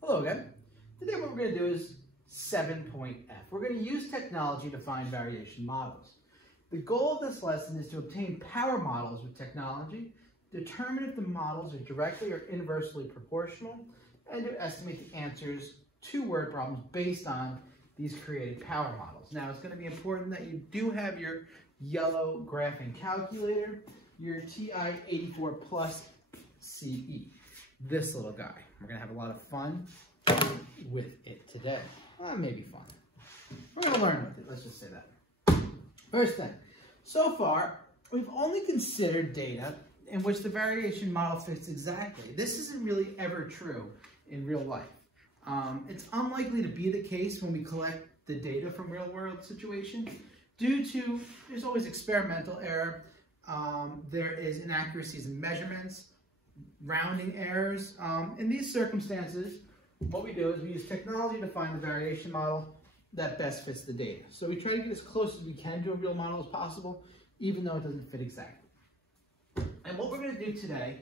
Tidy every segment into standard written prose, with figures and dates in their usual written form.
Hello again. Today what we're going to do is 7.F. We're going to use technology to find variation models. The goal of this lesson is to obtain power models with technology, determine if the models are directly or inversely proportional, and to estimate the answers to word problems based on these created power models. Now it's going to be important that you do have your yellow graphing calculator, your TI-84 Plus CE. This little guy. We're going to have a lot of fun with it today. Well, maybe fun. We're going to learn with it. Let's just say that. First thing. So far, we've only considered data in which the variation model fits exactly. This isn't really ever true in real life. It's unlikely to be the case when we collect the data from real-world situations due to there's always experimental error, there is inaccuracies in measurements, rounding errors. In these circumstances, what we do is we use technology to find the variation model that best fits the data. So we try to get as close as we can to a real model as possible, even though it doesn't fit exactly. And what we're going to do today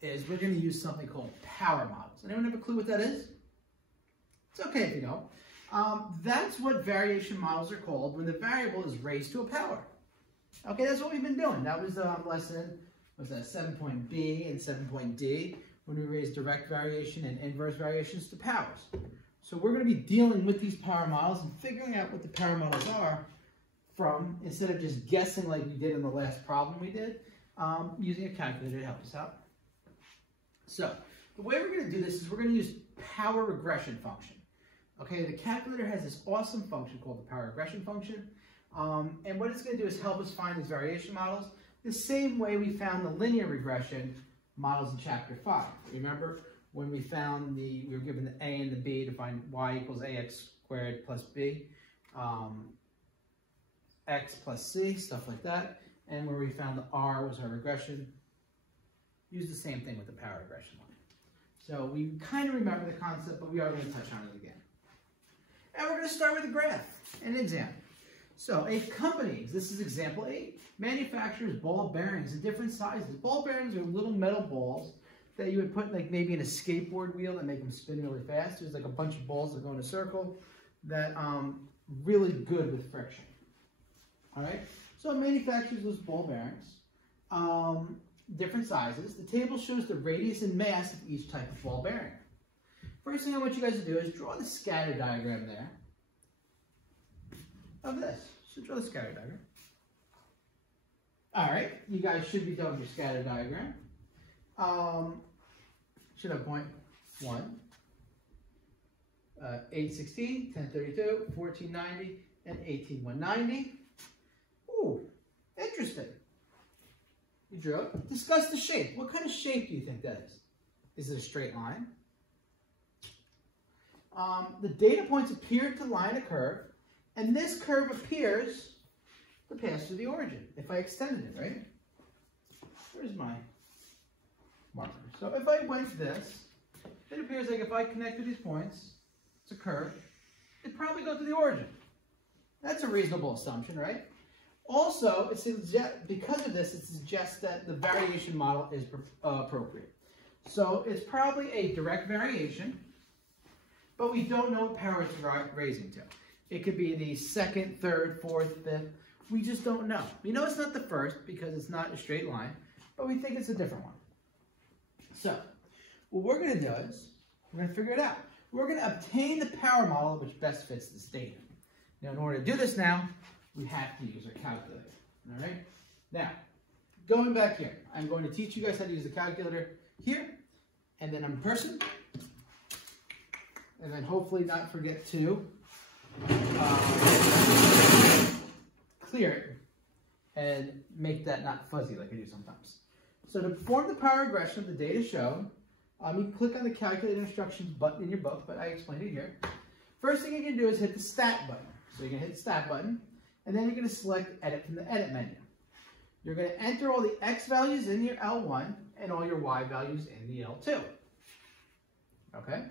is we're going to use something called power models. Anyone have a clue what that is? It's okay if you don't. That's what variation models are called when the variable is raised to a power. Okay, that's what we've been doing. That was lesson, was that 7.B and 7.D, when we raised direct variation and inverse variations to powers. So we're going to be dealing with these power models and figuring out what the power models are from, instead of just guessing like we did in the last problem we did, using a calculator to help us out. So the way we're going to do this is we're going to use power regression function. Okay, the calculator has this awesome function called the power regression function. And what it's going to do is help us find these variation models the same way we found the linear regression models in chapter 5. Remember when we found we were given the a and the b to find y equals ax squared plus b, x plus c, stuff like that. And where we found the r was our regression. Use the same thing with the power regression one. So we kind of remember the concept, but we are going to touch on it again. And we're going to start with a graph, an example. So a company, this is example 8, manufactures ball bearings in different sizes. Ball bearings are little metal balls that you would put like maybe in a skateboard wheel that make them spin really fast. There's like a bunch of balls that go in a circle that really good with friction. All right, so it manufactures those ball bearings, different sizes. The table shows the radius and mass of each type of ball bearing. First thing I want you guys to do is draw the scatter diagram there of this. So draw the scatter diagram. All right, you guys should be done with your scatter diagram. Should have point 1, 816, 1032, 1490, and 18190. Ooh, interesting. You drew it. Discuss the shape. What kind of shape do you think that is? Is it a straight line? The data points appear to line a curve, and this curve appears to pass through the origin. If I extended it, right? Where's my marker? So if I went this, it appears like if I connected these points, it's a curve, it'd probably go to the origin. That's a reasonable assumption, right? Also, because of this, it suggests that the variation model is appropriate. So it's probably a direct variation, but we don't know what power it's raising to. It could be the second, third, fourth, fifth. We just don't know. We know it's not the first because it's not a straight line, but we think it's a different one. So what we're going to do is we're going to figure it out. We're going to obtain the power model which best fits this data. Now, in order to do this now, we have to use our calculator. All right? Now, going back here, I'm going to teach you guys how to use the calculator here, and then in person, and then hopefully not forget to clear it and make that not fuzzy like I do sometimes. So to perform the power regression of the data shown, you click on the calculator instructions button in your book, but I explained it here. First thing you're going to do is hit the stat button. So you're going to hit the stat button, and then you're going to select edit from the edit menu. You're going to enter all the X values in your L1 and all your Y values in the L2. Okay?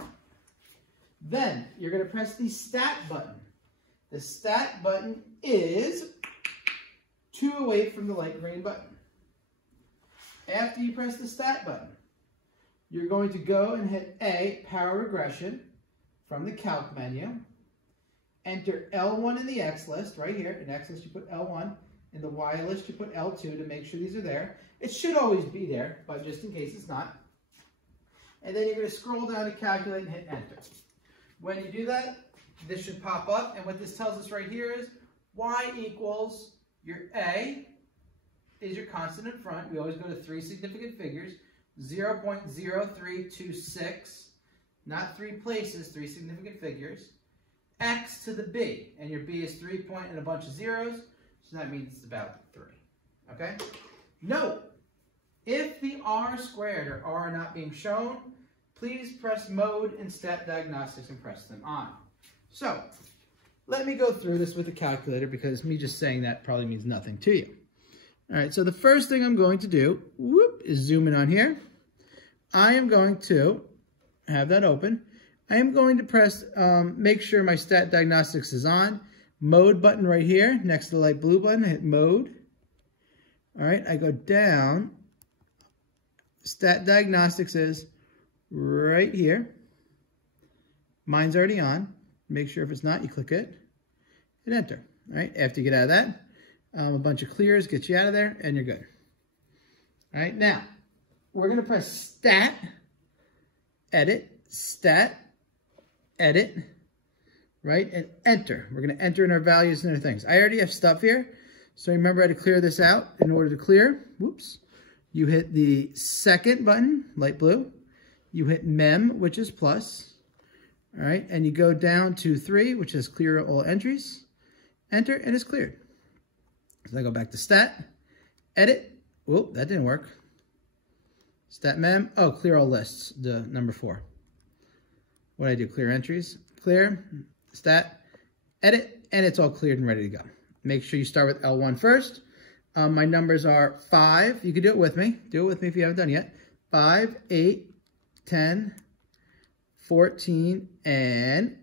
Then you're going to press the stat button. The stat button is 208 from the light green button. After you press the stat button, you're going to go and hit A, Power Regression, from the Calc menu. Enter L1 in the X list, right here. In X list, you put L1. In the Y list, you put L2 to make sure these are there. It should always be there, but just in case it's not. And then you're going to scroll down to Calculate and hit Enter. When you do that, this should pop up. And what this tells us right here is Y equals your A is your constant in front. We always go to 3 significant figures. 0.0326, not 3 places, 3 significant figures. X to the B, and your B is 3 point and a bunch of zeros, so that means it's about 3, okay? Note, if the R squared or R are not being shown, please press Mode in Stat Diagnostics and press them on. So, let me go through this with a calculator because me just saying that probably means nothing to you. All right, so the first thing I'm going to do, is zoom in on here. I am going to have that open. I am going to press, make sure my Stat Diagnostics is on. Mode button right here, next to the light blue button, hit Mode. All right, I go down. Stat Diagnostics is right here. Mine's already on. Make sure if it's not, you click it. Hit Enter. All right, after you get out of that, a bunch of clears get you out of there, and you're good. All right, now, we're going to press Stat, Edit, Stat, Edit, right, and Enter. We're going to enter in our values and our things. I already have stuff here, so remember how to clear this out. In order to clear, you hit the second button, light blue. You hit Mem, which is plus, all right, and you go down to 3, which is clear all entries. Enter, and it's cleared. So I go back to Stat, Edit. Whoop, that didn't work. Stat Mem. Oh, clear all lists, the number 4. What do I do? Clear entries. Clear, Stat, Edit, and it's all cleared and ready to go. Make sure you start with L1 first. My numbers are 5. You can do it with me. Do it with me if you haven't done it yet. 5, 8, 10, 14, and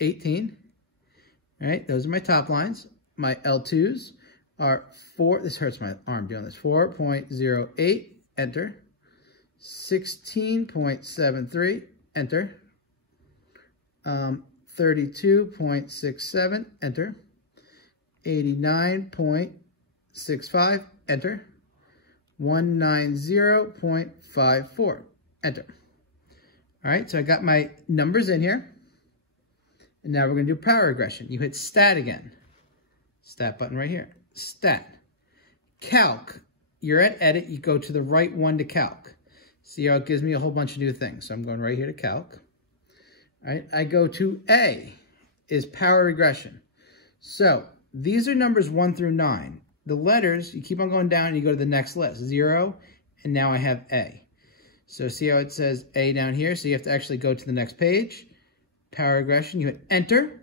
18. All right, those are my top lines. My L2s are 4. This hurts my arm doing this. 4.08, enter. 16.73, enter. 32.67, enter. 89.65, enter. 190.54, enter. All right, so I got my numbers in here. And now we're going to do power regression. You hit Stat again. Stat button right here. Stat. Calc. You're at Edit. You go to the right one to Calc. See how it gives me a whole bunch of new things. So I'm going right here to Calc. All right, I go to A, is power regression. So these are numbers 1 through 9. The letters, you keep on going down and you go to the next list. 0, and now I have A. So see how it says A down here? So you have to actually go to the next page. Power regression, you hit Enter.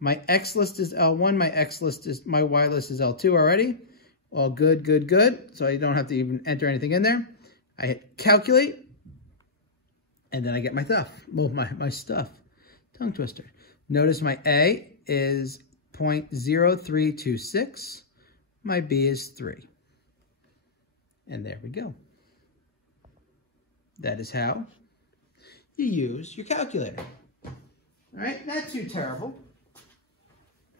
My X list is L1, my Y list is L2 already. All good, good, good. So I don't have to even enter anything in there. I hit Calculate, and then I get my stuff. Well, my stuff. Tongue twister. Notice my A is 0.0326. My B is 3. And there we go. That is how you use your calculator. All right, not too terrible.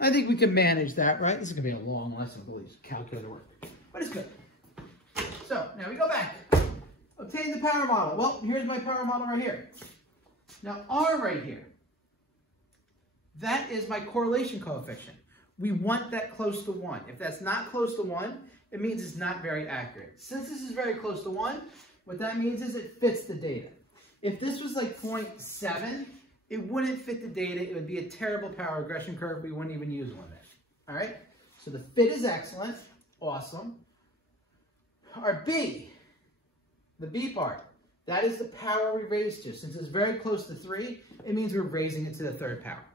I think we can manage that, right? This is going to be a long lesson for these calculator work, but it's good. So now we go back. Obtain the power model. Well, here's my power model right here. Now R right here, that is my correlation coefficient. We want that close to 1. If that's not close to 1, it means it's not very accurate. Since this is very close to 1, what that means is it fits the data. If this was like 0.7, it wouldn't fit the data. It would be a terrible power regression curve. We wouldn't even use one of it. All right? So the fit is excellent. Awesome. Our B, the B part, that is the power we raised to. Since it's very close to 3, it means we're raising it to the 3rd power.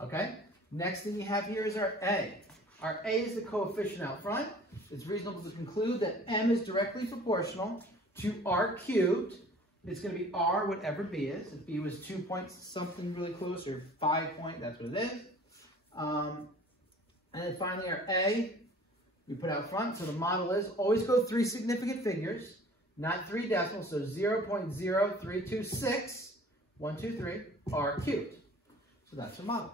Okay? Next thing you have here is our A. Our A is the coefficient out front. It's reasonable to conclude that M is directly proportional to R cubed. It's going to be R, whatever B is. If B was 2 point something really close, or 5 point, that's what it is. And then finally our A, we put out front. So the model is always go 3 significant figures. not 3 decimals, so 0.0326, 123, r cubed. So that's your model.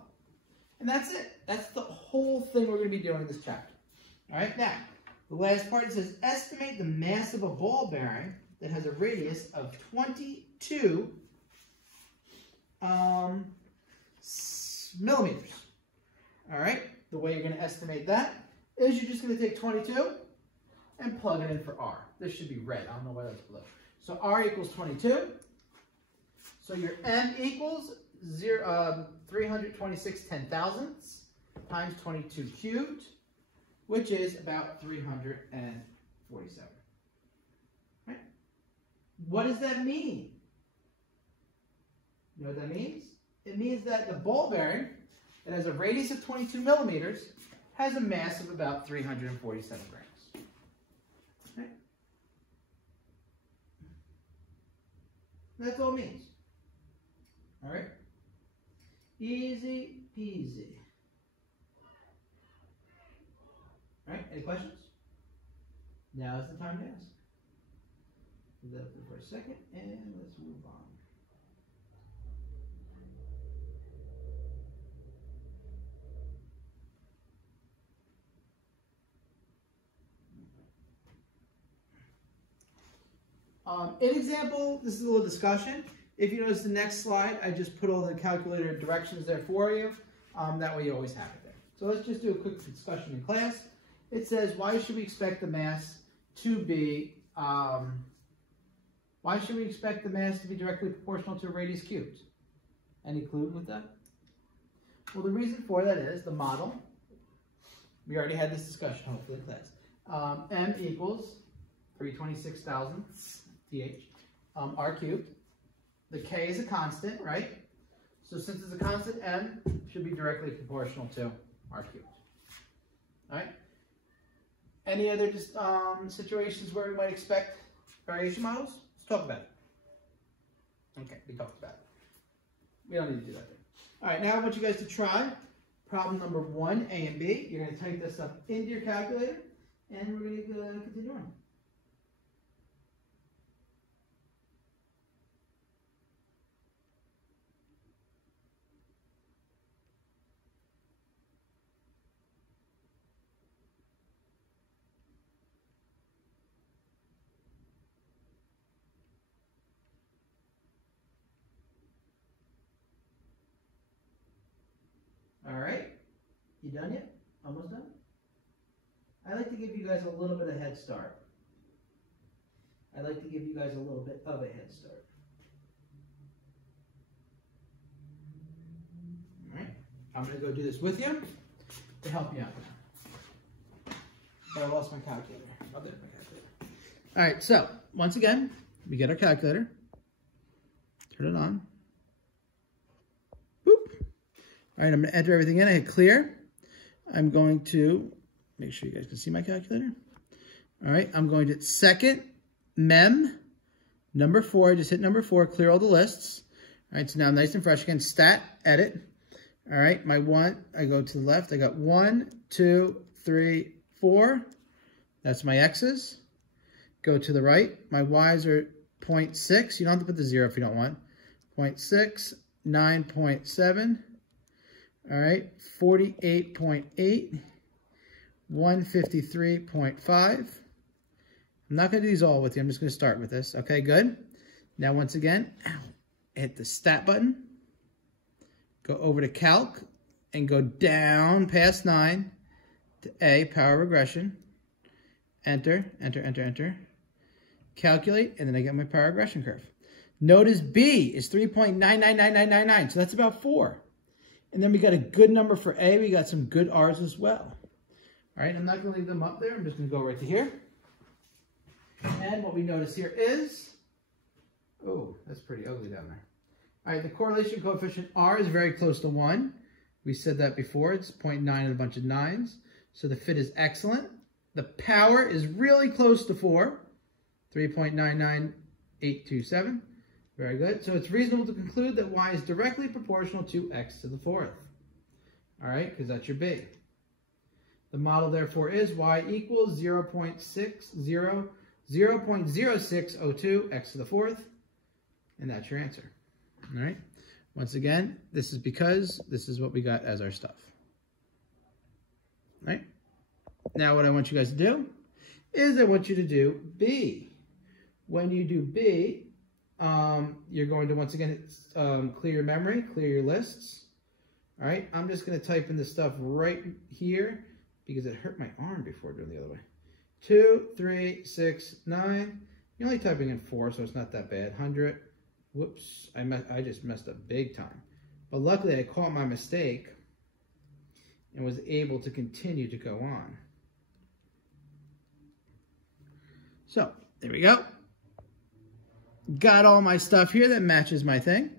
And that's it. That's the whole thing we're going to be doing in this chapter. All right, now, the last part, it says, estimate the mass of a ball bearing that has a radius of 22 millimeters. All right, the way you're going to estimate that is you're just going to take 22 and plug it in for r. This should be red. I don't know why that's blue. So r equals 22. So your m equals 326 10,000ths times 22 cubed, which is about 347. Right? What does that mean? You know what that means? It means that the ball bearing that has a radius of 22 millimeters has a mass of about 347 grams. Okay? That's all it means. All right? Easy peasy. All right, any questions? Now is the time to ask. Leave that up there for a second, and let's move on. In example, this is a little discussion. If you notice the next slide, I just put all the calculator directions there for you. That way you always have it there. So let's just do a quick discussion in class. It says, why should we expect the mass to be, directly proportional to a radius cubed? Any clue with that? Well, the reason for that is the model. We already had this discussion, hopefully, in class. M equals 326,000 th, r cubed. The k is a constant, right? So since it's a constant, m should be directly proportional to r cubed. All right? Any other situations where we might expect variation models? Let's talk about it. Okay, we talked about it. We don't need to do that there. All right, now I want you guys to try problem number 1, A and B. You're going to type this up into your calculator, and we're going to continue on. All right, you done yet? Almost done? I like to give you guys a little bit of head start. I like to give you guys a little bit of a head start. All right, I'm going to go do this with you to help you out now. But I lost my calculator. Oh, there's my calculator. All right, so once again, we get our calculator. Turn it on. All right, I'm going to enter everything in. I hit clear. I'm going to make sure you guys can see my calculator. All right, I'm going to second, mem, number 4. I just hit number 4, clear all the lists. All right, so now nice and fresh again. Stat, edit. All right, my 1, I go to the left. I got 1, 2, 3, 4. That's my x's. Go to the right. My y's are 0.6. You don't have to put the 0 if you don't want. 0.6, 9.7. All right, 48.8, 153.5. I'm not going to do these all with you. I'm just going to start with this. Okay, good. Now, once again, hit the stat button. Go over to calc and go down past 9 to A, power regression. Enter, enter, enter, enter. Calculate, and then I get my power regression curve. Notice B is 3.999999, so that's about 4. And then we got a good number for A. We got some good R's as well. All right, I'm not going to leave them up there. I'm just going to go right to here. And what we notice here is, oh, that's pretty ugly down there. All right, the correlation coefficient R is very close to 1. We said that before. It's 0.9 and a bunch of 9s. So the fit is excellent. The power is really close to 4. 3.99827. Very good. So it's reasonable to conclude that y is directly proportional to x to the 4th. All right, because that's your B. The model, therefore, is y equals 0.6000 0.0602 x to the fourth, and that's your answer. All right. Once again, this is because this is what we got as our stuff. All right. Now what I want you guys to do is I want you to do B. When you do B, you're going to, once again, clear your memory, clear your lists. All right. I'm just going to type in the stuff right here because it hurt my arm before doing the other way. 2, 3, 6, 9. You're only typing in 4, so it's not that bad. 100. Whoops. I just messed up big time. But luckily, I caught my mistake and was able to continue to go on. So, there we go. Got all my stuff here that matches my thing.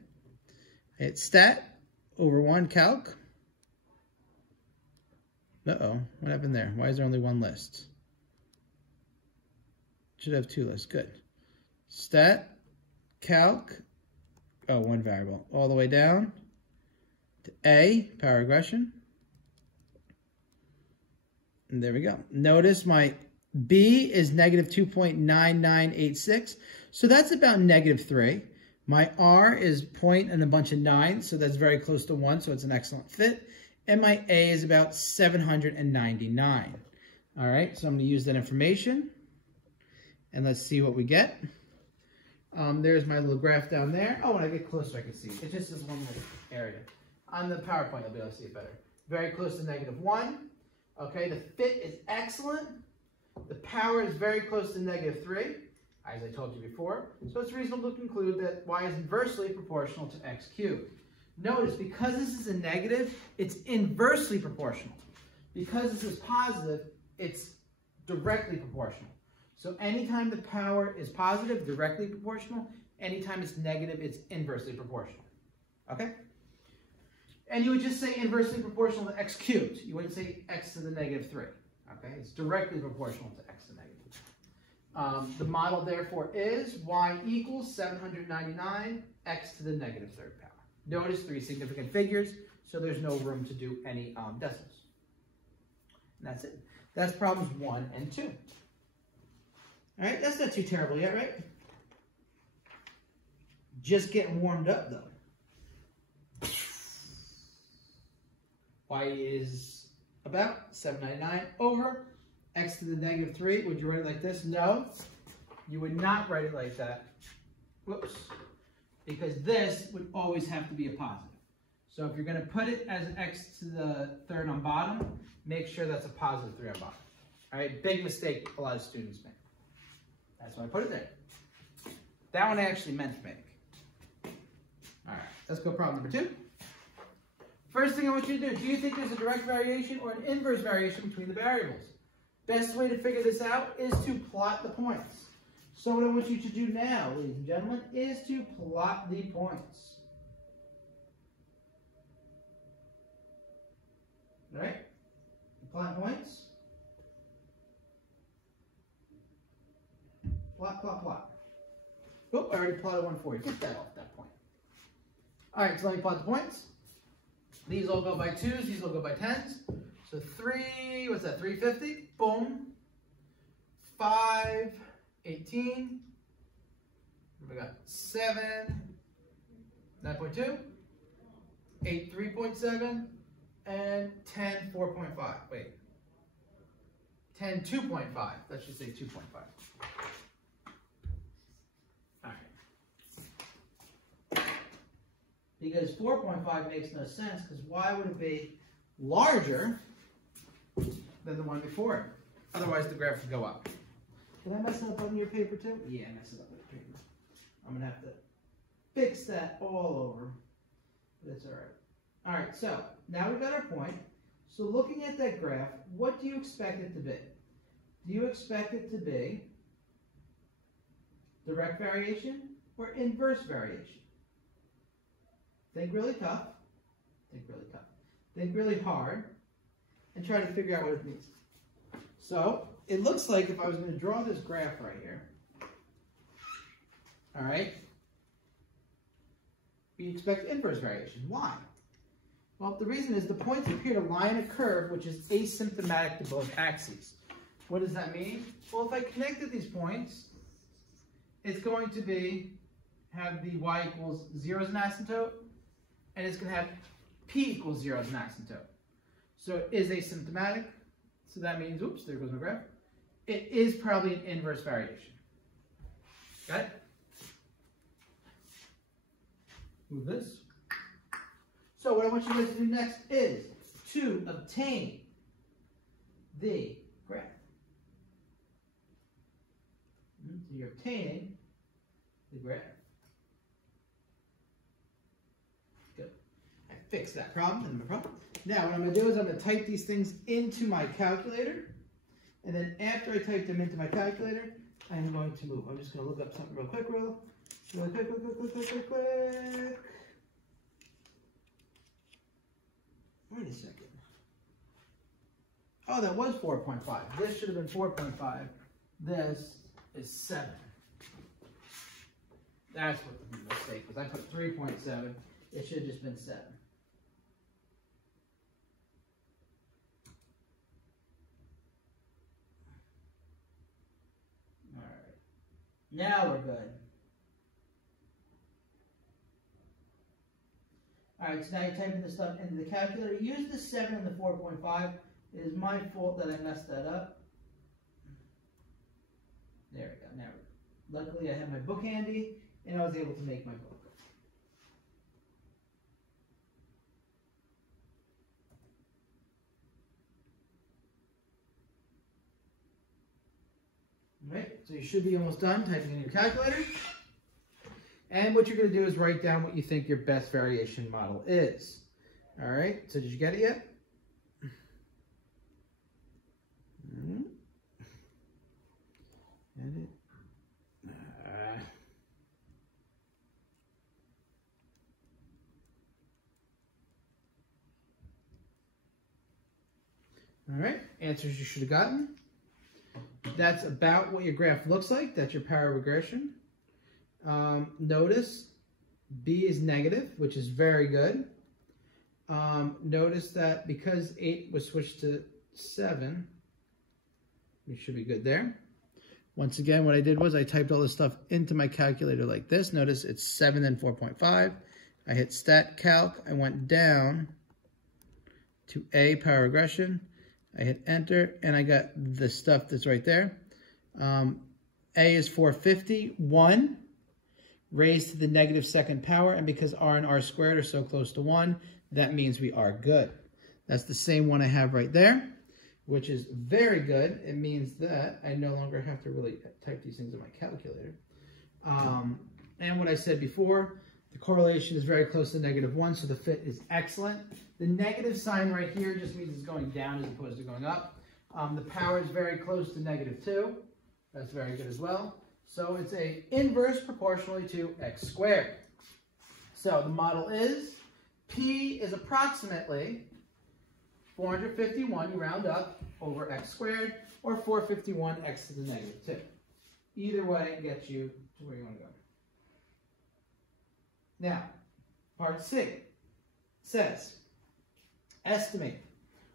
Hit stat over 1 calc. Uh-oh. What happened there? Why is there only one list? Should have 2 lists. Good. Stat, calc, oh, 1 variable. All the way down to A, power regression. And there we go. Notice my B is negative 2.9986. So that's about negative 3. My R is point and a bunch of 9. So that's very close to 1. So it's an excellent fit. And my A is about 799. All right. So I'm going to use that information. And let's see what we get. There's my little graph down there. Oh, when I get closer, I can see it. It's just this one little area. On the PowerPoint, I'll be able to see it better. Very close to negative 1. Okay, the fit is excellent. The power is very close to negative 3, as I told you before. So it's reasonable to conclude that y is inversely proportional to x cubed. Notice, because this is a negative, it's inversely proportional. Because this is positive, it's directly proportional. So anytime the power is positive, directly proportional. Anytime it's negative, it's inversely proportional. Okay? And you would just say inversely proportional to x cubed. You wouldn't say x to the negative 3. Okay? It's directly proportional to x to the negative 3. The model, therefore, is y equals 799 x to the negative 3rd power. Notice 3 significant figures, so there's no room to do any decimals. And that's it. That's problems 1 and 2. All right, that's not too terrible yet, right? Just getting warmed up, though. Y is about 799 over x to the negative 3. Would you write it like this? No, you would not write it like that. Whoops. Because this would always have to be a positive. So if you're going to put it as x to the 3rd on bottom, make sure that's a positive 3 on bottom. All right, big mistake a lot of students make. That's why I put it there. That one I actually meant to make. All right, let's go problem number 2. First thing I want you to do you think there's a direct variation or an inverse variation between the variables? Best way to figure this out is to plot the points. So what I want you to do now, ladies and gentlemen, is to plot the points. All right? Plot points. Plot, plot, plot. Oh, I already plotted one for you. Get that off that point. All right, so let me plot the points. These all go by 2s. These all go by 10s. So 3, what's that, 350? Boom. 5, 18. We got 7, 9.2. 8, 3.7. And 10, 4.5. Wait. 10, 2.5. Let's just say 2.5. Because 4.5 makes no sense, because why would it be larger than the one before it? Otherwise, the graph would go up. Did I mess it up on your paper too? Yeah, I messed it up on your paper. I'm going to have to fix that all over. But it's all right. All right, so now we've got our point. So looking at that graph, what do you expect it to be? Do you expect it to be direct variation or inverse variation? Think really tough, think really tough, think really hard, and try to figure out what it means. So, it looks like if I was going to draw this graph right here, all right, we expect inverse variation. Why? Well, the reason is the points appear to line a curve which is asymptomatic to both axes. What does that mean? Well, if I connected these points, it's going to have the y equals 0 as an asymptote, and it's going to have p equals 0 as an asymptote. So it is asymptomatic. So that means, oops, there goes my graph. It is probably an inverse variation. Got it? Move this. So what I want you guys to do next is to obtain the graph. So you're obtaining the graph. Good. I fixed that problem. Now what I'm going to do is I'm going to type these things into my calculator. And then after I type them into my calculator, I'm going to move. I'm just going to look up something real quick. Wait a second. Oh, that was 4.5. This should have been 4.5. This is 7. That's what the mistake was. I put 3.7. It should have just been 7. All right. Now we're good. All right, so now you're typing this stuff into the calculator. Use the 7 and the 4.5. It is my fault that I messed that up. There we go. Now, luckily I have my book handy, and I was able to make my book. All right, so you should be almost done typing in your calculator. And what you're going to do is write down what you think your best variation model is. All right, so did you get it yet? Edit. All right, answers you should have gotten. That's about what your graph looks like. That's your power regression. Notice B is negative, which is very good. Notice that because 8 was switched to 7, we should be good there. Once again, what I did was I typed all this stuff into my calculator like this. Notice it's 7 and 4.5. I hit stat calc. I went down to A, power regression. I hit enter, and I got the stuff that's right there. A is 451 raised to the negative second power, and because r and r squared are so close to 1, that means we are good. That's the same one I have right there, which is very good. It means that I no longer have to really type these things in my calculator. And what I said before, the correlation is very close to -1, so the fit is excellent. The negative sign right here just means it's going down as opposed to going up. The power is very close to -2. That's very good as well. So it's a inverse proportionally to x squared. So the model is P is approximately 451, you round up, over x squared, or 451 x to the -2. Either way gets you to where you want to go. Now, part C says, estimate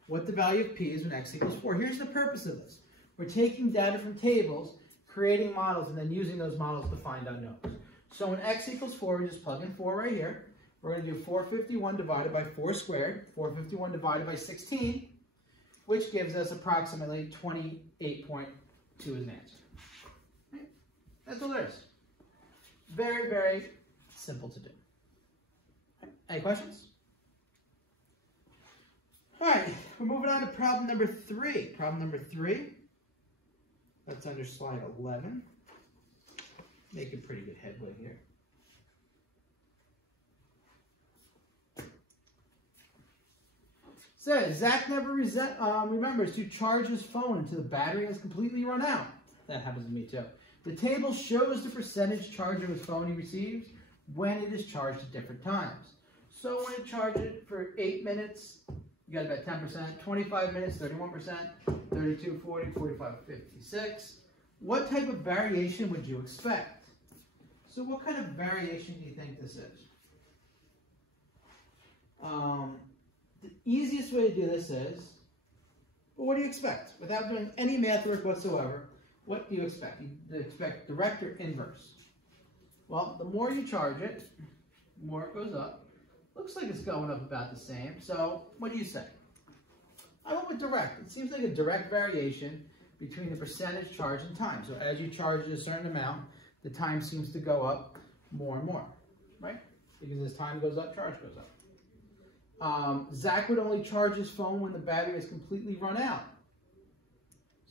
what the value of P is when x equals 4. Here's the purpose of this. We're taking data from tables, creating models, and then using those models to find unknowns. So when x equals 4, we just plug in 4 right here. We're going to do 451 divided by 4 squared, 451 divided by 16, which gives us approximately 28.2 as an answer. Right? That's all there is. Very, very simple to do. Right. Any questions? All right, we're moving on to problem number 3. Problem number 3, that's under slide 11. Making pretty good headway here. Says, Zach never remembers to charge his phone until the battery has completely run out. That happens to me too. The table shows the percentage charge of his phone he receives when it is charged at different times. So when it charges it for 8 minutes, you got about 10%, 25 minutes, 31%, 32, 40, 45, 56. What type of variation would you expect? So what kind of variation do you think this is? The easiest way to do this is But what do you expect? Without doing any math work whatsoever, what do you expect? You expect direct or inverse. Well, the more you charge it, the more it goes up. Looks like it's going up about the same. So what do you say? I went with direct. It seems like a direct variation between the percentage charge and time. So as you charge it a certain amount, the time seems to go up more and more, right? Because as time goes up, charge goes up. Zach would only charge his phone when the battery is completely run out.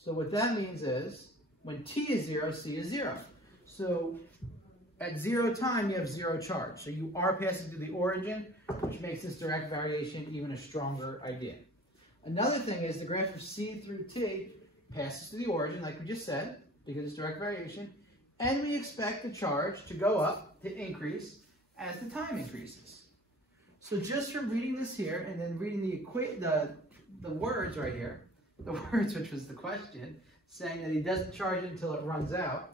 So what that means is, when t is 0, c is 0. So at 0 time, you have 0 charge. So you are passing through the origin, which makes this direct variation even a stronger idea. Another thing is the graph of c through t passes through the origin, like we just said, because it's direct variation, and we expect the charge to go up, to increase, as the time increases. So just from reading this here, and then reading the words right here, the words which was the question, saying that he doesn't charge it until it runs out,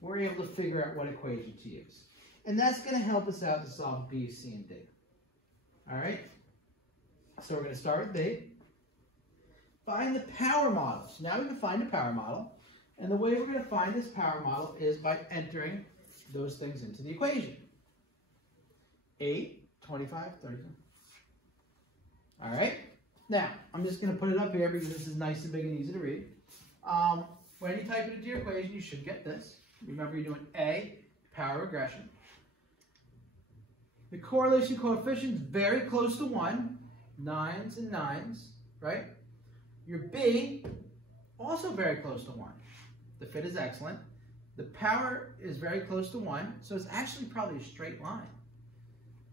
we're able to figure out what equation to use. And that's going to help us out to solve B, C, and D. All right? So we're going to start with B. Find the power model. So now we can find a power model. And the way we're going to find this power model is by entering those things into the equation. 8, 25, 32. All right? Now, I'm just going to put it up here because this is nice and big and easy to read. When you type it into your equation, you should get this. Remember, you're doing A, power regression. The correlation coefficient is very close to 1. 9s and 9s, right? Your B, also very close to 1. The fit is excellent. The power is very close to 1, so it's actually probably a straight line.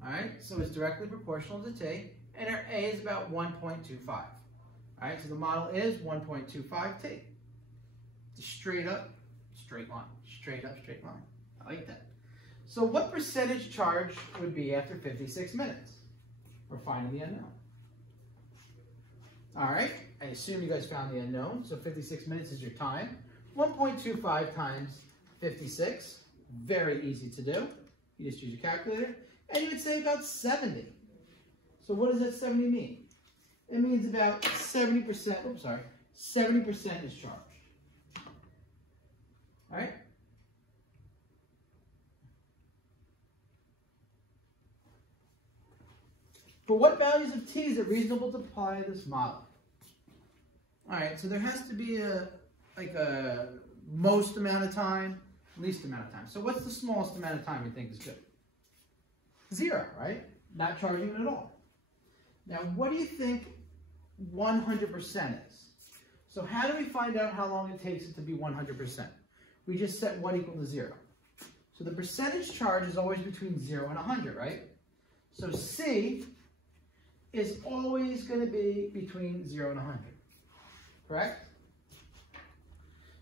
All right, so it's directly proportional to T, and our A is about 1.25. All right, so the model is 1.25 T. It's a straight up, straight line. Straight up, straight line. I like that. So what percentage charge would be after 56 minutes? We're finding the unknown. All right, I assume you guys found the unknown, so 56 minutes is your time. 1.25 times 56, very easy to do. You just use your calculator, and you would say about 70. So what does that 70 mean? It means about 70%, 70% is charged. All right? For what values of t is it reasonable to apply this model? All right, so there has to be a most amount of time, least amount of time. So what's the smallest amount of time you think is good? 0, right? Not charging it at all. Now, what do you think 100% is? So how do we find out how long it takes it to be 100%? We just set what equal to 0. So the percentage charge is always between 0 and 100, right? So C is always going to be between 0 and 100, correct?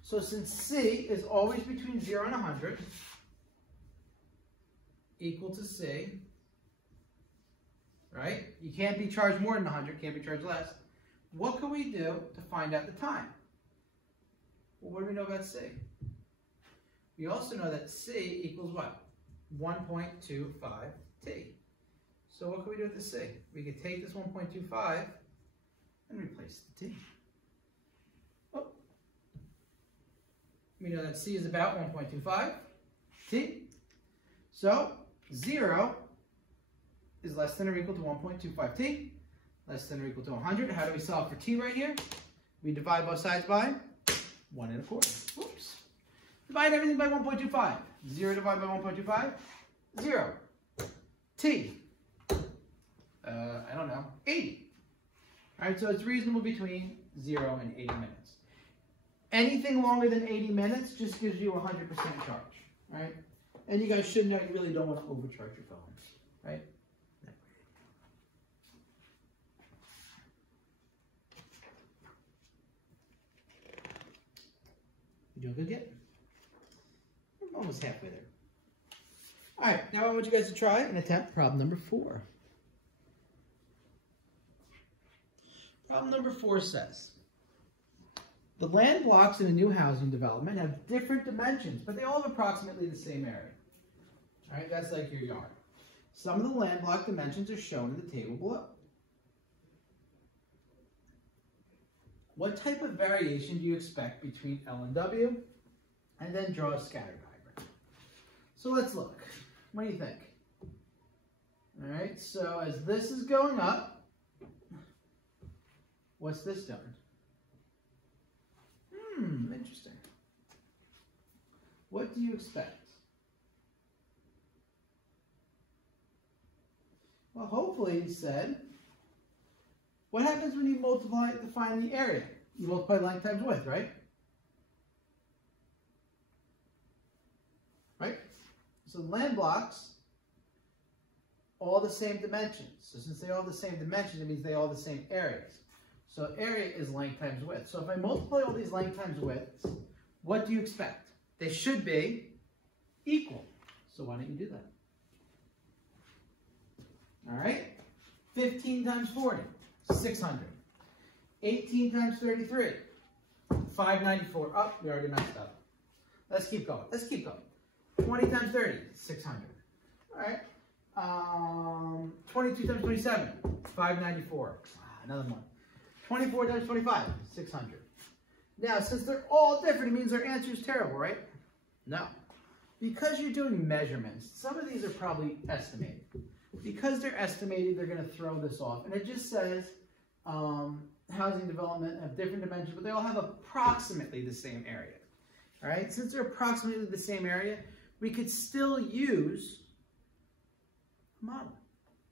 So since C is always between 0 and 100, equal to C, right? You can't be charged more than 100, can't be charged less. What can we do to find out the time? Well, what do we know about C? We also know that C equals what? 1.25 T. So what can we do with the C? We could take this 1.25 and replace the T. Oh. We know that C is about 1.25 T. So 0 is less than or equal to 1.25 T, less than or equal to 100. How do we solve for T right here? We divide both sides by 1 1/4. Whoops. Divide everything by 1.25. 0 divided by 1.25, 0. T, I don't know, 80. All right, so it's reasonable between 0 and 80 minutes. Anything longer than 80 minutes just gives you 100% charge, right? And you guys should know you really don't want to overcharge your phone, right? You doing good yet? We're almost halfway there. All right, now I want you guys to try and attempt problem number 4. Problem number 4 says, the land blocks in a new housing development have different dimensions, but they all have approximately the same area. All right, that's like your yard. Some of the land block dimensions are shown in the table below. What type of variation do you expect between L and W? And then draw a scatter diagram. So let's look. What do you think? All right, so as this is going up, what's this doing? Interesting. What do you expect? Well, hopefully he said, what happens when you multiply to find the area? You multiply length times width, right? Right? So land blocks, all the same dimensions. So since they all have the same dimensions, it means they all have the same areas. So area is length times width. So if I multiply all these length times widths, what do you expect? They should be equal. So why don't you do that? All right? 15 times 40, 600. 18 times 33, 594. Oh, we already messed up. Let's keep going. Let's keep going. 20 times 30, 600. All right. 22 times 27, 594. Another one. 24 times 25, 600. Now, since they're all different, it means our answer is terrible, right? No. Because you're doing measurements, some of these are probably estimated. Because they're estimated, they're going to throw this off. And it just says housing development have different dimensions, but they all have approximately the same area. All right? Since they're approximately the same area, we could still use a model.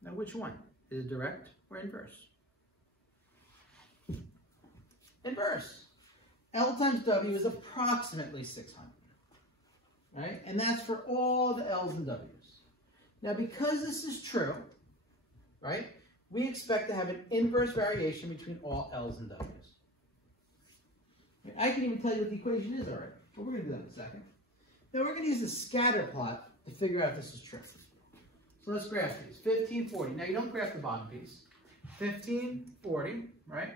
Now, which one? Is it direct or inverse? Inverse. L times W is approximately 600. Right? And that's for all the L's and W's. Now, because this is true, right, we expect to have an inverse variation between all L's and W's. I can even tell you what the equation is already, but we're going to do that in a second. Now, we're going to use the scatter plot to figure out if this is true. So let's graph these. 15, 40. Now, you don't graph the bottom piece. 15, 40, right?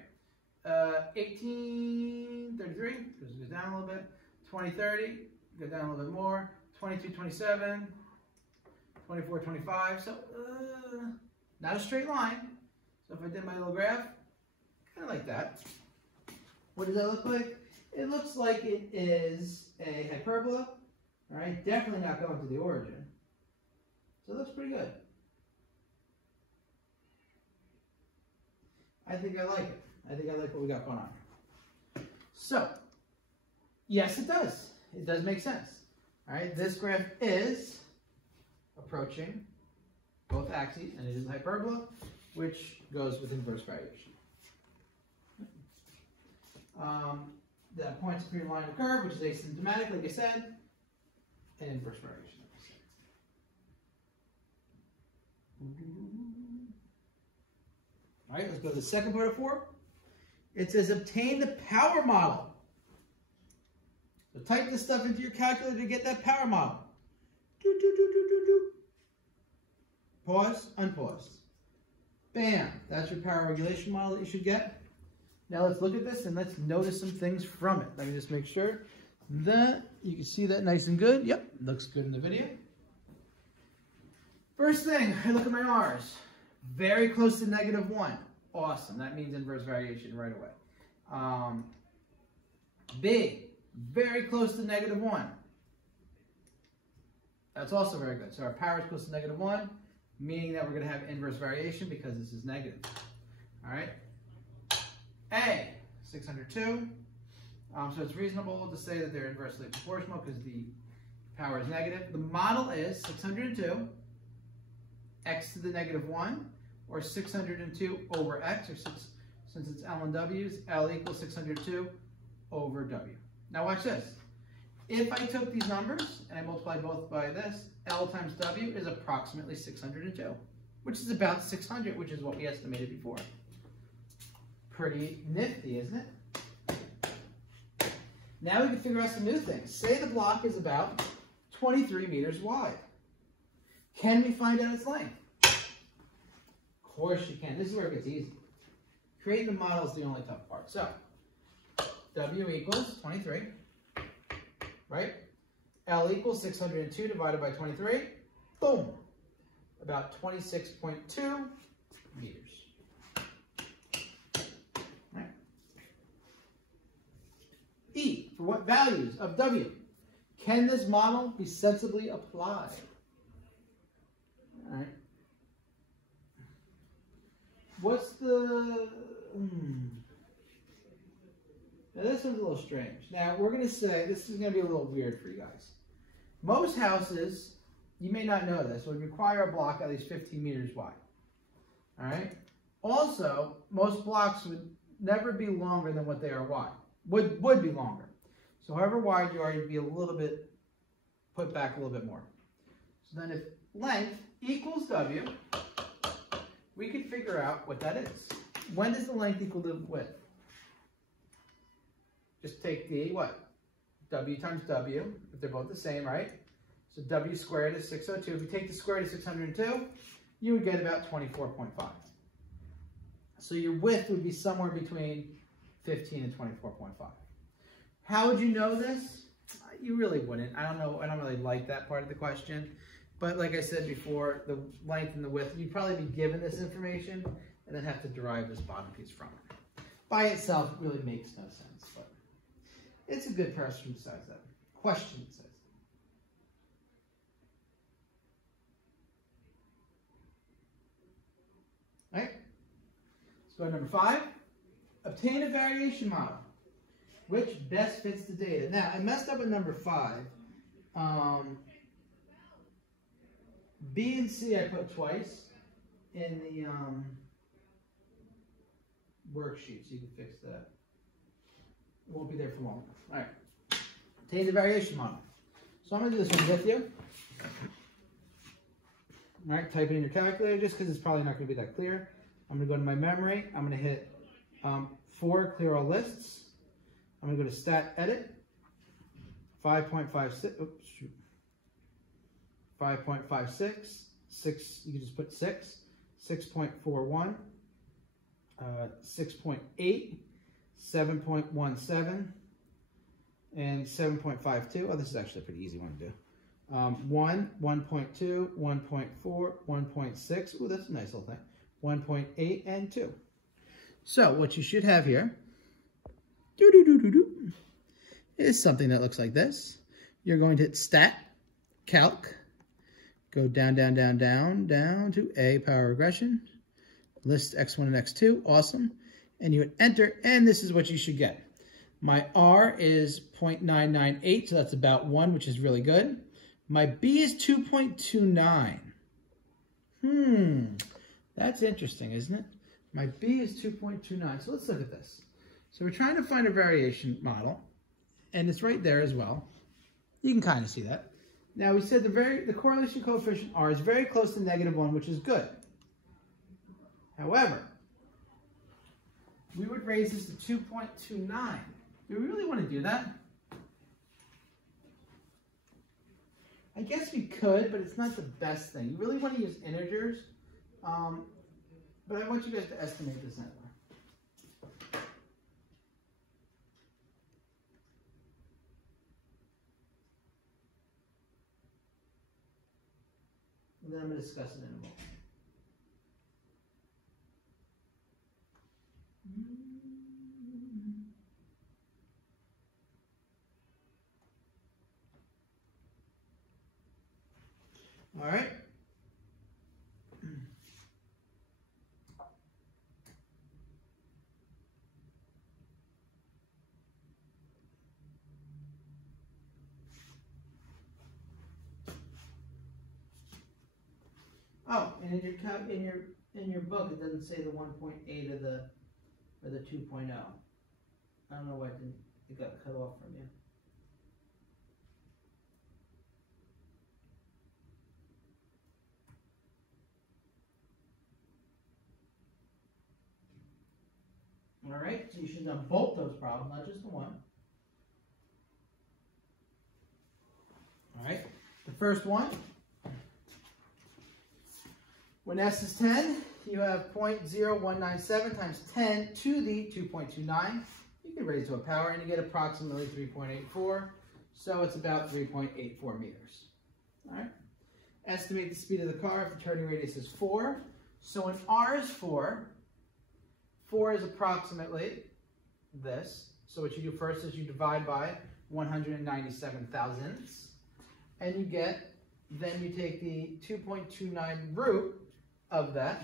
18, 33, because it goes down a little bit. 20, 30, go down a little bit more. 22, 27. 24, 25, so not a straight line. So if I did my little graph, kind of like that. What does that look like? It looks like it is a hyperbola, all right? Definitely not going to the origin. So it looks pretty good. I think I like it. I think I like what we got going on. So, yes, it does. It does make sense. All right, this graph is approaching both axes, and it is a hyperbola, which goes with inverse variation. That points to a line of curve, which is asymptomatic, like I said, and inverse variation. All right, let's go to the second part of 4. It says obtain the power model. So type this stuff into your calculator to get that power model. Pause, unpause. Bam, that's your power regulation model that you should get. Now let's look at this and let's notice some things from it. Let me just make sure that you can see that nice and good. Yep, looks good in the video. First thing, I look at my R's. Very close to -1. Awesome, that means inverse variation right away. B, very close to -1. That's also very good. So our power is close to -1, meaning that we're going to have inverse variation because this is negative. All right. A, 602. So it's reasonable to say that they're inversely proportional because the power is negative. The model is 602 x to the -1, or 602 over x, or since it's L and W's, L equals 602 over W. Now watch this. If I took these numbers and I multiplied both by this, L times W is approximately 602, which is about 600, which is what we estimated before. Pretty nifty, isn't it? Now we can figure out some new things. Say the block is about 23 meters wide. Can we find out its length? Of course you can. This is where it gets easy. Creating the model is the only tough part. So, W equals 23, right? L equals 602 divided by 23. Boom! About 26.2 meters. Right. for what values of W can this model be sensibly applied? All right. What's the... Now this one's a little strange. Now we're going to say, this is going to be a little weird for you guys. Most houses, you may not know this, would require a block at least 15 meters wide. All right. Also, most blocks would never be longer than what they are wide. Would be longer. So however wide you are, you'd be a little bit, put back a little bit more. So then if length equals W, we can figure out what that is. When does the length equal the width? Just take the what? W times W, if they're both the same, right? So W squared is 602. If you take the square root of 602, you would get about 24.5. So your width would be somewhere between 15 and 24.5. How would you know this? You really wouldn't. I don't know. I don't really like that part of the question. But like I said before, the length and the width, you'd probably be given this information and then have to derive this bottom piece from it. By itself, it really makes no sense. But it's a good question besides that. Question says. All right. Let's go to number 5. Obtain a variation model which best fits the data. Now, I messed up with number 5. B and C I put twice in the worksheet, so you can fix that. It won't be there for long. All right. Obtain the variation model. So I'm going to do this one with you. All right, type it in your calculator just because it's probably not going to be that clear. I'm going to go to my memory. I'm going to hit 4, clear all lists. I'm going to go to stat edit. 5.56. Oops, shoot. 5.56. 6. You can just put 6. 6.41. 6.8. 7.17. And 7.52. Oh, this is actually a pretty easy one to do. 1, 1.2, 1.4, 1.6. Ooh, that's a nice little thing. 1.8 and 2. So what you should have here is something that looks like this. You're going to hit stat, calc, go down, down, down, down, down to A power regression, list x1 and x2, awesome. And you would enter, and this is what you should get. My R is 0.998, so that's about 1, which is really good. My B is 2.29. That's interesting, isn't it? My B is 2.29. So let's look at this. So we're trying to find a variation model, and it's right there as well. You can kind of see that. Now we said the correlation coefficient R is very close to -1, which is good. However, we would raise this to 2.29. Do we really want to do that? I guess we could, but it's not the best thing. You really want to use integers, but I want you guys to estimate this anyway. And then I'm going to discuss it in a moment. All right. Oh, and in your book it doesn't say the 1.8 or the 2.0. I don't know why it got cut off from you. All right, so you should have done both those problems, not just the one. All right, the first one, when S is 10, you have 0.0197 times 10 to the 2.29. You can raise to a power and you get approximately 3.84. So it's about 3.84 meters. All right, estimate the speed of the car if the turning radius is 4. So when R is 4, 4 is approximately this. So what you do first is you divide by 197 thousandths. And you get, then you take the 2.29 root of that.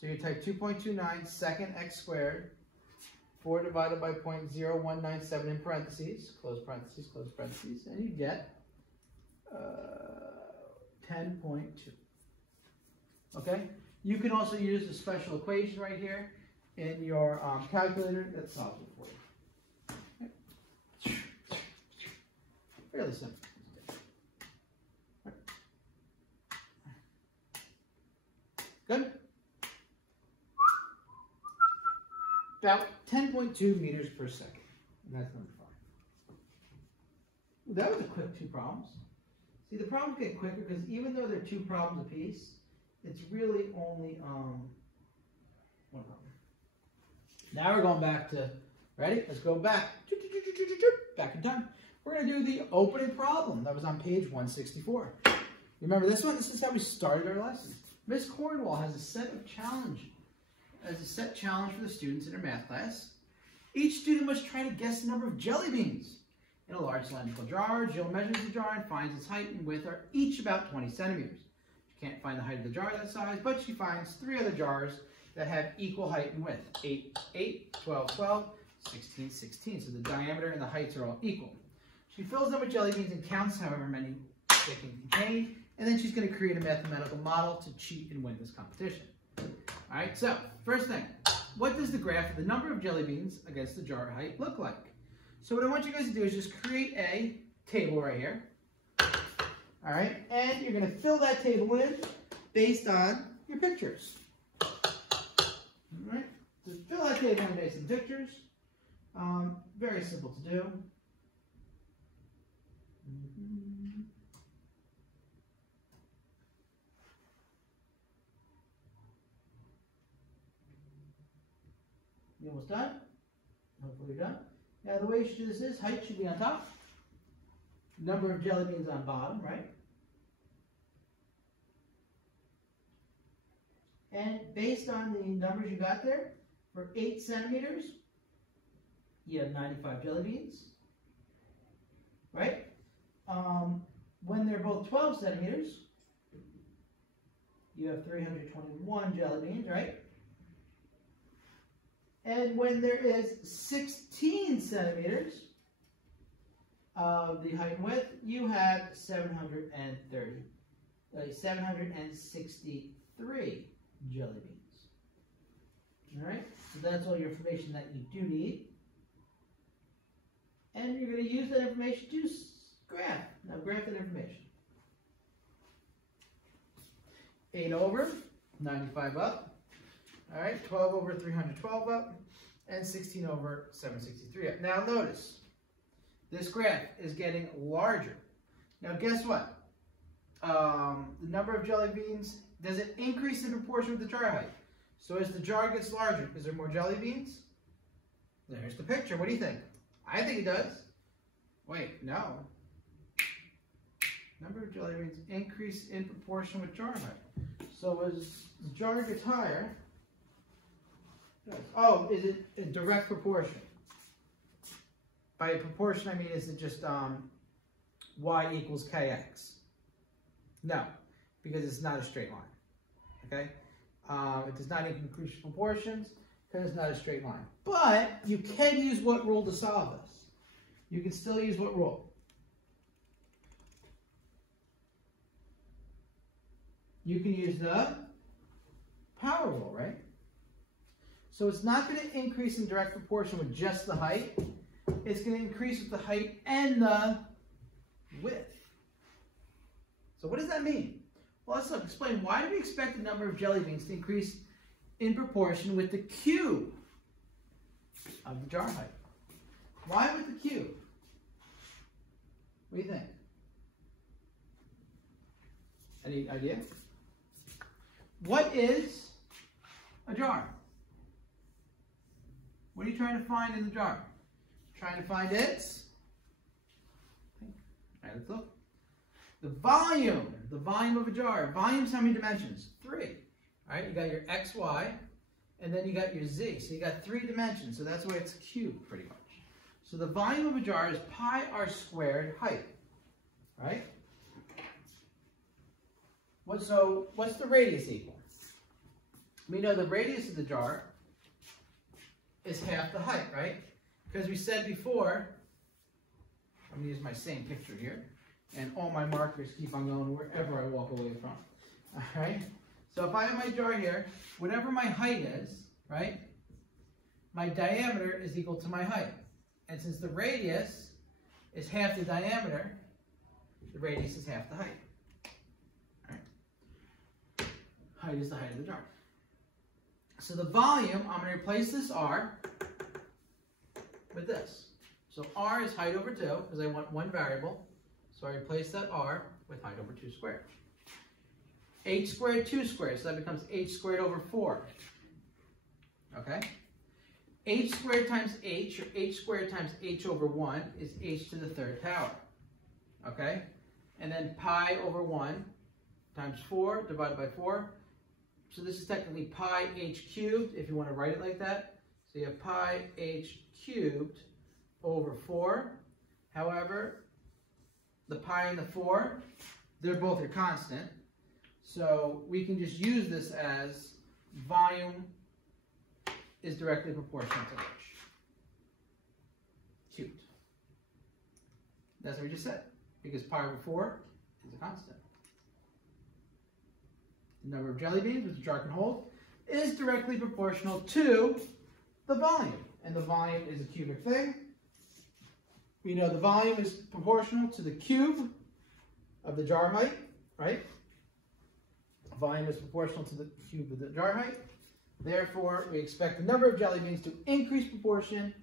So you type 2.29 second x squared, 4 divided by 0.0197 in parentheses, close parentheses, and you get 10.2. Okay? You can also use a special equation right here in your calculator that solves it for you. Okay. Fairly simple. Good? About 10.2 meters per second. And that's number 5. That was a quick 2 problems. See, the problems get quicker because even though they're 2 problems apiece, it's really only 1 problem. Now we're going back to, ready? Let's go back. Back in time. We're going to do the opening problem. That was on page 164. Remember this one? This is how we started our lesson. Miss Cornwall has a set challenge for the students in her math class. Each student must try to guess the number of jelly beans. In a large cylindrical jar, Jill measures the jar and finds its height and width are each about 20 centimeters. She can't find the height of the jar that size, but she finds 3 other jars that have equal height and width. 8, 8, 12, 12, 16, 16. So the diameter and the heights are all equal. She fills them with jelly beans and counts however many they can contain, and then she's going to create a mathematical model to cheat and win this competition. All right, so first thing, what does the graph of the number of jelly beans against the jar height look like? So what I want you guys to do is just create a table right here. All right, and you're going to fill that table in based on your pictures. All right, just fill that table in based on pictures. Very simple to do. You almost done? Hopefully you're done. Now the way you should do this is height should be on top. Number of jelly beans on bottom, right? And based on the numbers you got there, for 8 centimeters, you have 95 jelly beans, right? When they're both 12 centimeters, you have 321 jelly beans, right? And when there is 16 centimeters of the height and width, you have 763 jelly beans. All right, so that's all your information that you do need. And you're going to use that information to graph. Now graph that information. 8 over, 95 up. All right, 12 over 312 up, and 16 over 763 up. Now notice, this graph is getting larger. Now guess what? The number of jelly beans, does it increase in proportion with the jar height? So as the jar gets larger, is there more jelly beans? There's the picture. What do you think? I think it does. Wait, no. Number of jelly beans increase in proportion with jar height. So as the jar gets higher, oh, is it in direct proportion? By proportion, I mean, is it just y equals kx? No, because it's not a straight line, okay? It does not increase proportions because it's not a straight line. But you can use what rule to solve this? You can still use what rule? You can use the power rule, right? So it's not going to increase in direct proportion with just the height. It's going to increase with the height and the width. So what does that mean? Well, let's explain. Why do we expect the number of jelly beans to increase in proportion with the cube of the jar height? Why with the cube? What do you think? Any idea? What is a jar? What are you trying to find in the jar? Trying to find its, all right, let's look. The volume of a jar. Volume's how many dimensions? 3. All right, you got your x, y, and then you got your z. So you got 3 dimensions. So that's why it's cubed pretty much. So the volume of a jar is pi r squared height, right? So what's the radius equal? We know the radius of the jar is half the height, right? Because we said before, I'm going to use my same picture here, and all my markers keep on going wherever I walk away from. All right? So if I have my jar here, whatever my height is, right, my diameter is equal to my height. And since the radius is half the diameter, the radius is half the height. All right? Height is the height of the jar. So the volume, I'm going to replace this R with this. So R is height over 2, because I want one variable. So I replace that R with height over 2 squared. H squared, 2 squared, so that becomes H squared over 4. Okay? H squared times H, or H squared times H over 1, is H to the 3rd power. Okay? And then pi over 1 times 4 divided by 4. So this is technically pi h cubed, if you want to write it like that. So you have pi h cubed over 4. However, the pi and the 4, they're both a constant. So we can just use this as volume is directly proportional to h cubed. That's what we just said, because pi over 4 is a constant. The number of jelly beans, which the jar can hold, is directly proportional to the volume. And the volume is a cubic thing. We know the volume is proportional to the cube of the jar height, right? Volume is proportional to the cube of the jar height. Therefore, we expect the number of jelly beans to increase proportion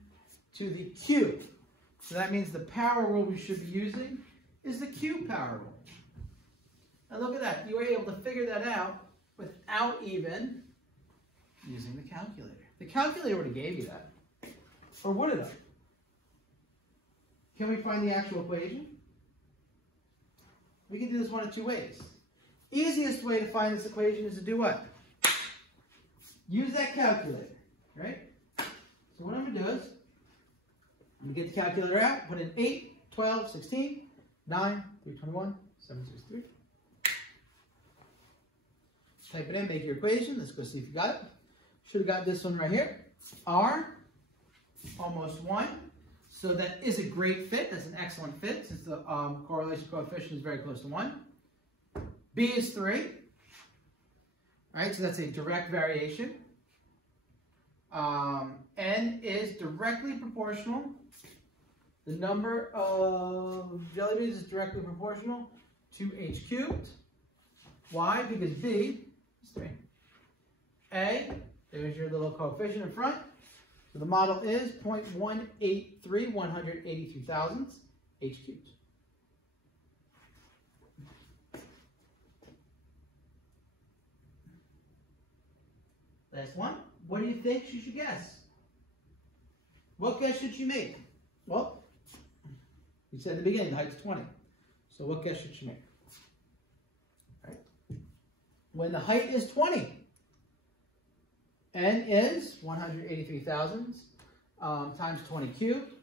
to the cube. So that means the power rule we should be using is the cube power rule. Now look at that. You were able to figure that out without even using the calculator. The calculator would have gave you that. Or would it have? Can we find the actual equation? We can do this one of two ways. Easiest way to find this equation is to do what? Use that calculator, right? So what I'm going to do is, I'm going to get the calculator out, put in 8, 12, 16, 9, 321, 763. Type it in, make your equation. Let's go see if you got it. Should have got this one right here. R, almost 1. So that is a great fit. That's an excellent fit since the correlation coefficient is very close to 1. B is 3. All right, so that's a direct variation. N is directly proportional. The number of jelly beans is directly proportional to h cubed. Why? Because B is 3. A, there's your little coefficient in front. So the model is 0.183, 182 thousandths, h cubed. Last one. What do you think she should guess? What guess should she make? Well, you said at the beginning the height's 20. So what guess should she make? All right. When the height is 20, N is 183 thousandths times 20 cubed.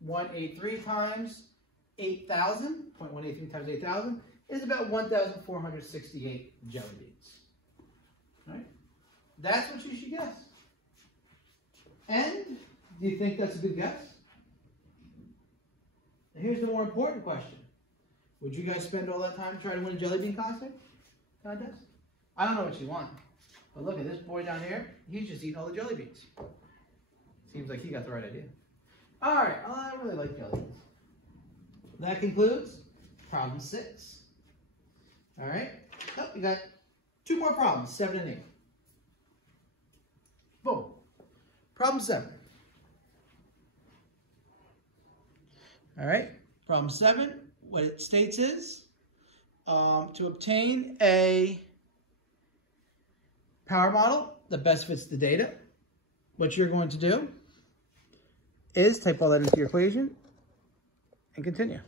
183 times 8,000, 0.183 times 8,000 is about 1,468 jelly beans. All right. That's what you should guess. And do you think that's a good guess? Now here's the more important question. Would you guys spend all that time trying to win a jelly bean contest? I don't know what you want. But look at this boy down here. He's just eating all the jelly beans. Seems like he got the right idea. All right. I really like jelly beans. That concludes problem 6. All right. Oh, we got 2 more problems, 7 and 8. Boom. Problem 7. All right. Problem 7, what it states is to obtain a power model that best fits the data, what you're going to do is type all that into your equation and continue.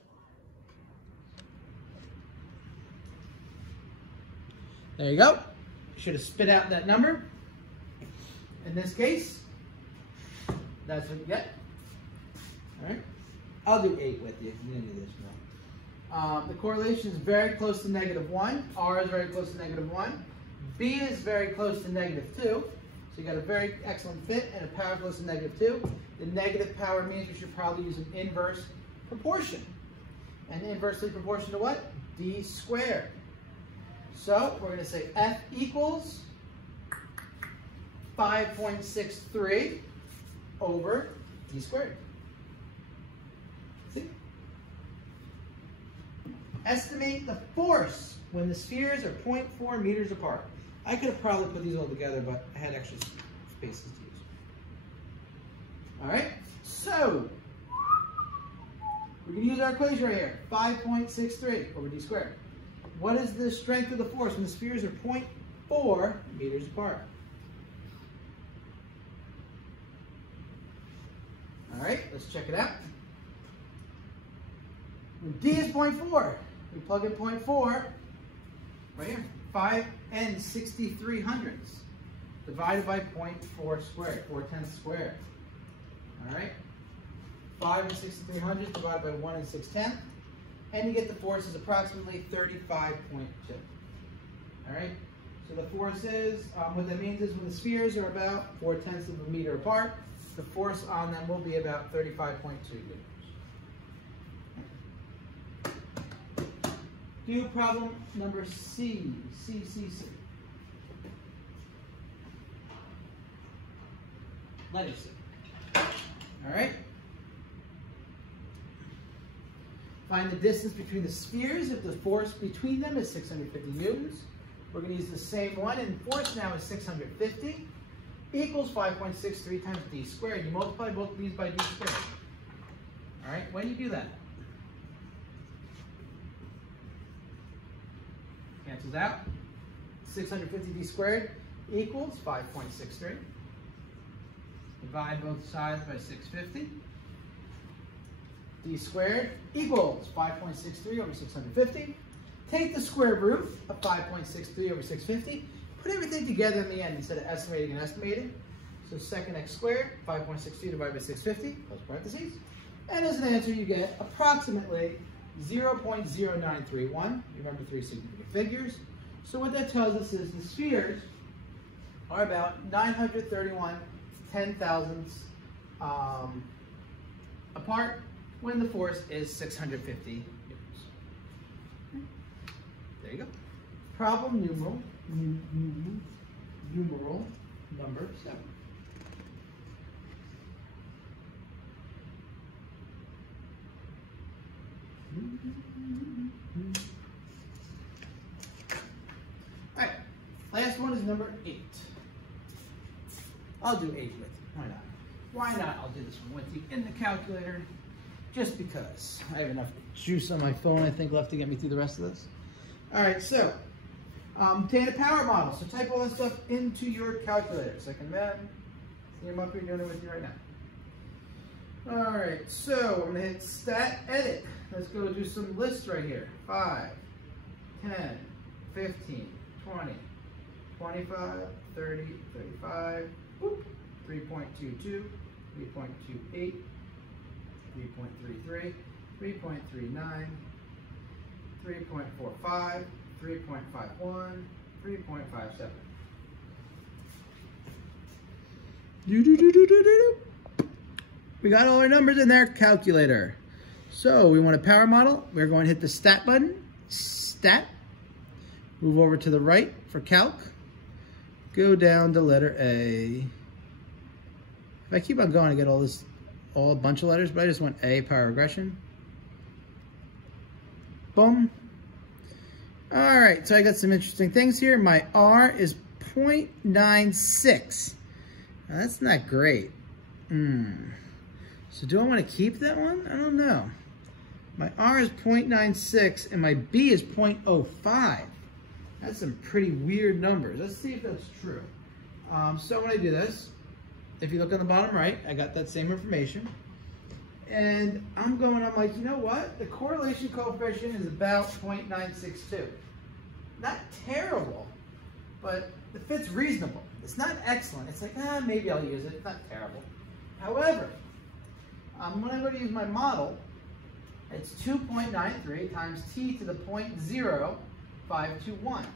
There you go. You should have spit out that number. In this case, that's what you get. All right? I'll do 8 with you. You can do this one. The correlation is very close to -1. R is very close to -1. B is very close to -2. So you got a very excellent fit and a power close to -2. The negative power means you should probably use an inverse proportion. And inversely proportional to what? D squared. So we're going to say F equals 5.63 over D squared. See? Estimate the force when the spheres are 0.4 meters apart. I could have probably put these all together, but I had extra spaces to use. All right, so we're going to use our equation right here, 5.63 over D squared. What is the strength of the force when the spheres are 0.4 meters apart? All right, let's check it out. When D is 0.4, we plug in 0.4 right here, 5 and 63/100 divided by 0.4 squared, 4/10 squared. All right, 5 and 63/100 divided by 1 and 6/10, and you get the force is approximately 35.2. All right, so the force is, what that means is when the spheres are about 4/10 of a meter apart, the force on them will be about 35.2 newtons. Do problem number C. Letter C. All right. Find the distance between the spheres if the force between them is 650 newtons. We're going to use the same one, and force now is 650 equals 5.63 times D squared. You multiply both of these by D squared. All right. When you do that, cancels out. 650 D squared equals 5.63. Divide both sides by 650. D squared equals 5.63 over 650. Take the square root of 5.63 over 650. Put everything together in the end instead of estimating and estimating. So second x squared, 5.63 divided by 650, close parentheses. And as an answer, you get approximately 0.0931. Remember 3 significant figures. So what that tells us is the spheres are about 931 10,000ths apart when the force is 650 newtons. There you go. Problem numeral number 7. All right, last one is number 8. I'll do 8 with you. Why not? Why not? I'll do this one with you in the calculator, just because I have enough juice on my phone, I think, left to get me through the rest of this. All right, so obtain a power model. So type all that stuff into your calculator. Second man, see him up here doing it with you right now. All right, so I'm gonna hit stat edit. Let's go do some lists right here. 5, 10, 15, 20, 25, 30, 35, whoop, 3.22, 3.28, 3.33, 3.39, 3.45, 3.51, 3.57. We got all our numbers in there, calculator. So we want a power model. We're going to hit the stat button, stat. Move over to the right for calc. Go down to letter A. If I keep on going, I get all a bunch of letters, but I just want A, power regression. Boom. All right, so I got some interesting things here. My R is 0.96. Now, that's not great. So do I want to keep that one? I don't know. My R is 0.96 and my B is 0.05. That's some pretty weird numbers. Let's see if that's true. So when I do this, if you look on the bottom right, I got that same information. And I'm like, you know what? The correlation coefficient is about 0.962. Not terrible, but the fit's reasonable. It's not excellent. It's like, maybe I'll use it. It's not terrible. However, when I'm going to use my model, it's 2.93 times t to the 0.0521.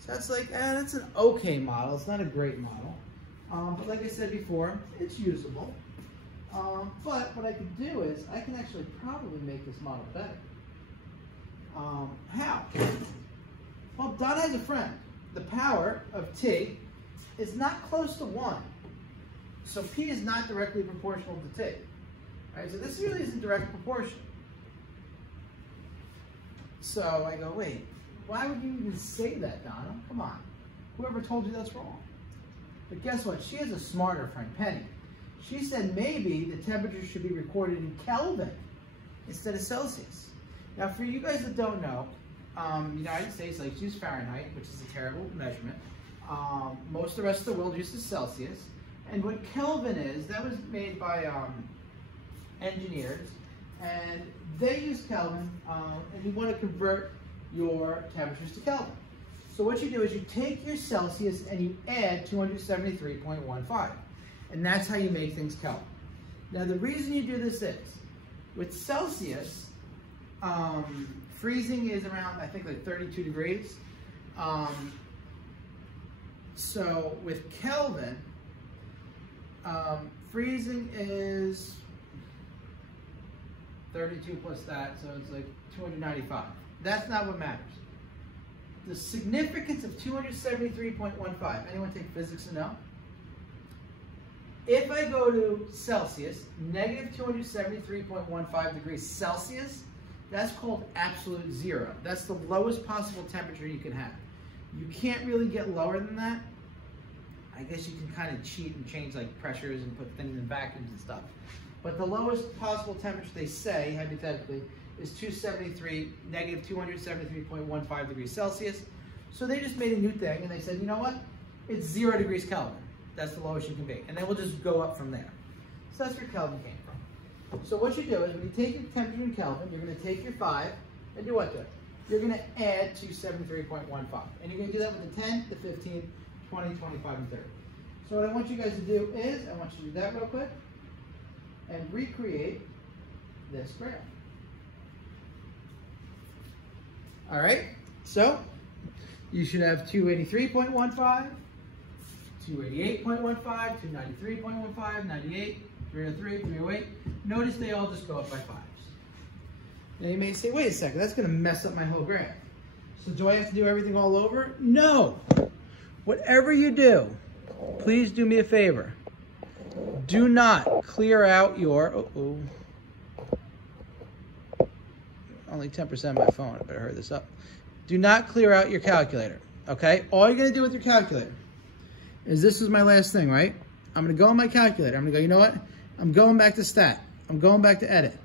So that's like, that's an okay model. It's not a great model. But like I said before, it's usable. But what I could do is, I can actually probably make this model better. How? Well, Donna has a friend. The power of t is not close to 1. So p is not directly proportional to t. Right? So this really isn't direct proportion. So I go, wait, why would you even say that, Donna? Come on. Whoever told you that's wrong? But guess what? She has a smarter friend, Penny. She said maybe the temperature should be recorded in Kelvin instead of Celsius. Now, for you guys that don't know, the United States likes to use Fahrenheit, which is a terrible measurement. Most of the rest of the world uses Celsius. And what Kelvin is, that was made by engineers, and they use Kelvin, and you want to convert your temperatures to Kelvin. So what you do is you take your Celsius and you add 273.15, and that's how you make things Kelvin. Now the reason you do this is, with Celsius, freezing is around, I think, like 32 degrees. So with Kelvin, freezing is 32 plus that, so it's like 295. That's not what matters. The significance of 273.15, anyone take physics and know? If I go to Celsius, negative 273.15 degrees Celsius, that's called absolute zero. That's the lowest possible temperature you can have. You can't really get lower than that. I guess you can kind of cheat and change like pressures and put things in vacuums and stuff. But the lowest possible temperature they say, hypothetically, is negative 273.15 degrees Celsius. So they just made a new thing and they said, you know what? It's 0 degrees Kelvin. That's the lowest you can be. And then we'll just go up from there. So that's where Kelvin came from. So what you do is when you take your temperature in Kelvin, you're going to take your 5 and do what to it? You're going to add 273.15. And you're going to do that with the 10, the 15, 20, 25, and 30. So what I want you guys to do is, I want you to do that real quick and recreate this graph. All right, so you should have 283.15, 288.15, 293.15, 98, 303, 308. Notice they all just go up by 5s. Now you may say, wait a second, that's going to mess up my whole graph. So do I have to do everything all over? No. Whatever you do, please do me a favor. Do not clear out your, only 10% of my phone, I better hurry this up. Do not clear out your calculator, okay? All you're gonna do with your calculator is, this is my last thing, right? I'm gonna go on my calculator. I'm gonna go, you know what? I'm going back to stat. I'm going back to edit.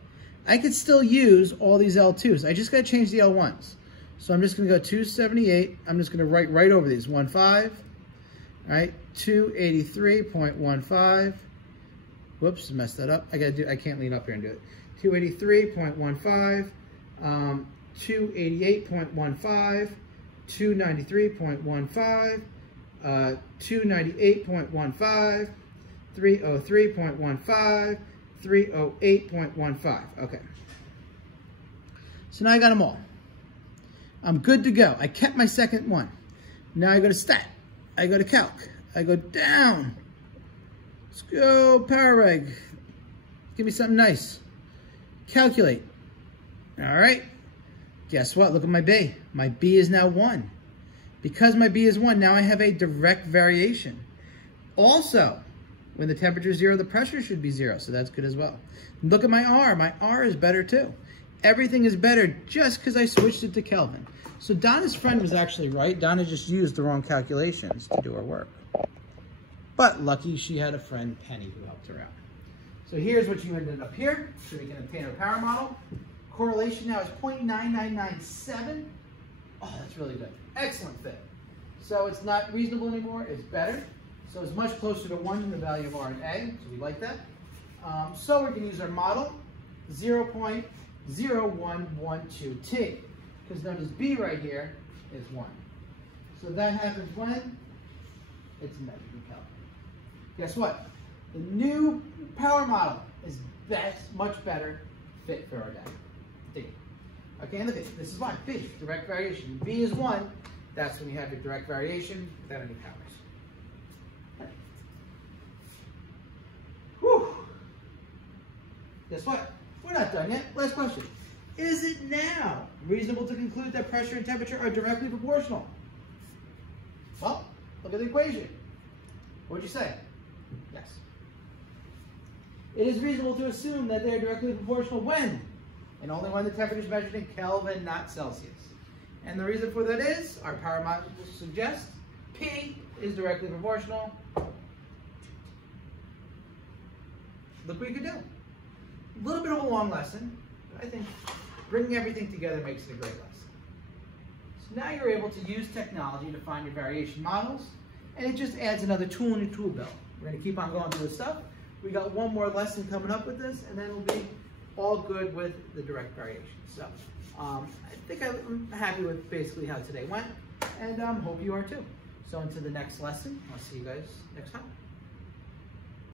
I could still use all these L2s. I just gotta change the L1s. So I'm just gonna go 278. I'm just gonna write right over these, 15, all right? 283.15. Whoops, messed that up. I can't lean up here and do it. 283.15, 288.15, 293.15, 298.15, 303.15, 308.15. Okay. So now I got them all. I'm good to go. I kept my second one. Now I go to stat. I go to calc. I go down. Let's go power reg. Give me something nice. Calculate. All right. Guess what? Look at my B. My B is now 1. Because my B is 1, now I have a direct variation. Also, when the temperature is 0, the pressure should be 0, so that's good as well. Look at my R. My R is better too. Everything is better just because I switched it to Kelvin. So Donna's friend was actually right. Donna just used the wrong calculations to do her work. But lucky she had a friend, Penny, who helped her out. So here's what you ended up here, so we can obtain our power model. Correlation now is 0.9997. Oh, that's really good. Excellent fit. So it's not reasonable anymore, it's better. So it's much closer to 1 than the value of R and A, so we like that. So we're going to use our model, 0.0112T, because notice B right here is 1. So that happens when it's measured in Kelvin. Guess what? The new power model is much better fit for our data. D. Okay, and look at this is why. B, direct variation. B is 1. That's when you have your direct variation without any powers. Whew. Guess what? We're not done yet. Last question. Is it now reasonable to conclude that pressure and temperature are directly proportional? Well, look at the equation. What would you say? Yes. It is reasonable to assume that they are directly proportional when? And only when the temperature is measured in Kelvin, not Celsius. And the reason for that is, our power model suggests, P is directly proportional. Look what you can do. A little bit of a long lesson, but I think bringing everything together makes it a great lesson. So now you're able to use technology to find your variation models, and it just adds another tool in your tool belt. We're going to keep on going through this stuff. We got one more lesson coming up with this, and then we'll be all good with the direct variation. So I think I'm happy with basically how today went, and hope you are too. So until the next lesson, I'll see you guys next time.